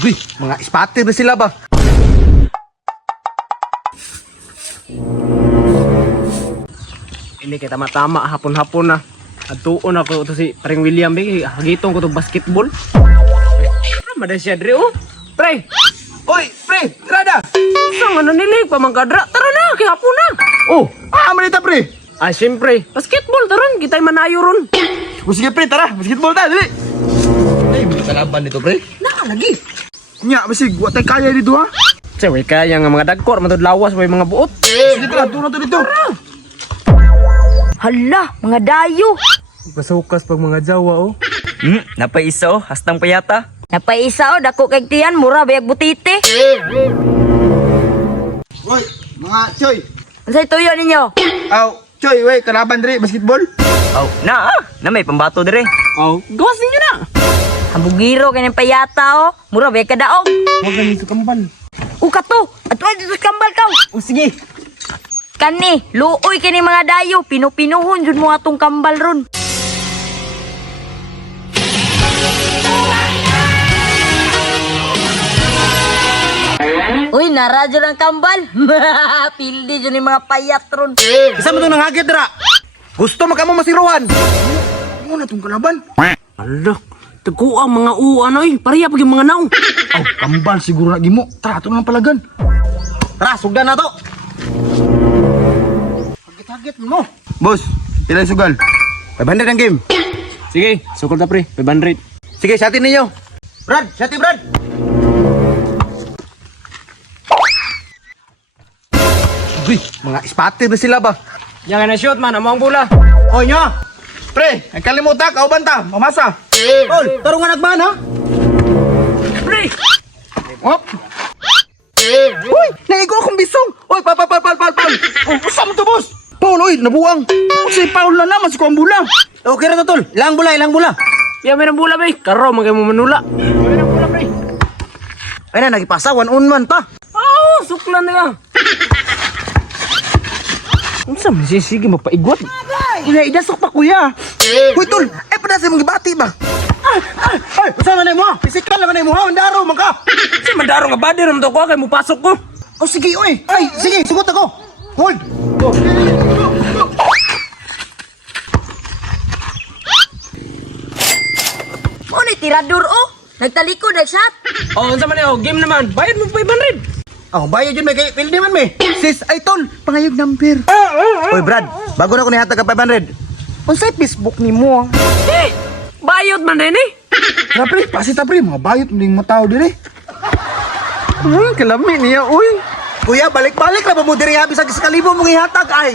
Uy, mga spatter na sila ba? Ini kita tama hapon-hapon na. Atuon ako to si Paring William hagitong ko to basketball. Maday siya dre oh. Pre. Oy, pre, rada. Sang ano nilig pamangkadra. Tara na, kay hapon na. Oh, manita pre. Ay siyempre, basketball taron kitay manayo ron. O sige pre, tara, basketball ta, dali. Ay, may kalaban dito pre. Lagi. Nya, basig, wa tay kaya dito ha. Cewek kaya nga mga dagkor matod lawas way mga buot. Sige tara, tuno to dito. Hala, mga dayo. Pasukas pag mga Jawa oh. Napaisa oh, hastang payata. Napaisa o, dako kay tiyan, mura bayag butite. Oy, mga choy. Unsay tuyo ninyo? Aw, choy, wey, kalaban diri, basketball. Na may pambato dire. Oh, gawas ninyo na. Hambugiro kay ng payata o, mura bayag kadaog. Huwag ganito kambal. Uka to, ato ay dito kambal ka. Oh sige. Kani, luoy kini mga dayo, pinupinuhon jud mo atong kambal ron. Uy, naradyo ng kambal. Pildi dyan yung mga payat ron. Isa mo to nang hagit dira. Gusto makamo masiruan. Ano na tong kalaban? Alak, tago ang mga uano eh. Pariya pag yung mga naong. Aw, kambal siguro na gimo. Tara, ito na lang palagan. Tara, sugdan na to. Hagit-hagit mo. Boss, ilan sugal? 500 ang game. Sige, sukol ta pre, 500. Sige, satin ninyo. Brad, satin Brad. Uy, mga spatter na sila ba? Yan na shoot man, amo ang bola. Oy nyo! Pre, ang kalimutan, kauban ta, mamasa. Tol, tarungan nagban ha? Pre! Op! Uy, naigo akong bisong! Uy, pal! Oh, usa mo to, boss? Paul, uy, nabuang. Si Paul na naman, si Kuang Bula. Okay na to, tol. Ilang bula. Yan may ng bola pre, karo magay mo manula. Yan may ng bola pre. Ay na, nagipasa, 1-on-1 pa. Oh, suklan na. Unsa man sige mapaigot. Idasok pa, kuya. Uy, tol, padasa mong gibati ba? Ay, usa man mo ha? Pisikal naman mo ha, mandaro man ka. Si mandaro nga badir naman to ko kay mo pasok ko. Oh, sige, uy. Ay, sige, sugot ako. Hold. Mo ni tirador o, nagtalikod, nagshot. Oh, unsa man game naman. Bayad mo 500. Oh, bayo dyan may kay pildi man me. Sis, ay tol, pangayog number. Uy, Brad, bago na ko nihatag ka 500. Unsay Facebook ni mo? Eh, bayot man din eh. Tara pre, pasita pre, mga bayot mling matao dire. Kalami niya, uy. Kuya, balik-balik na ba mo diri habi sa kalibo mong ihatag ay.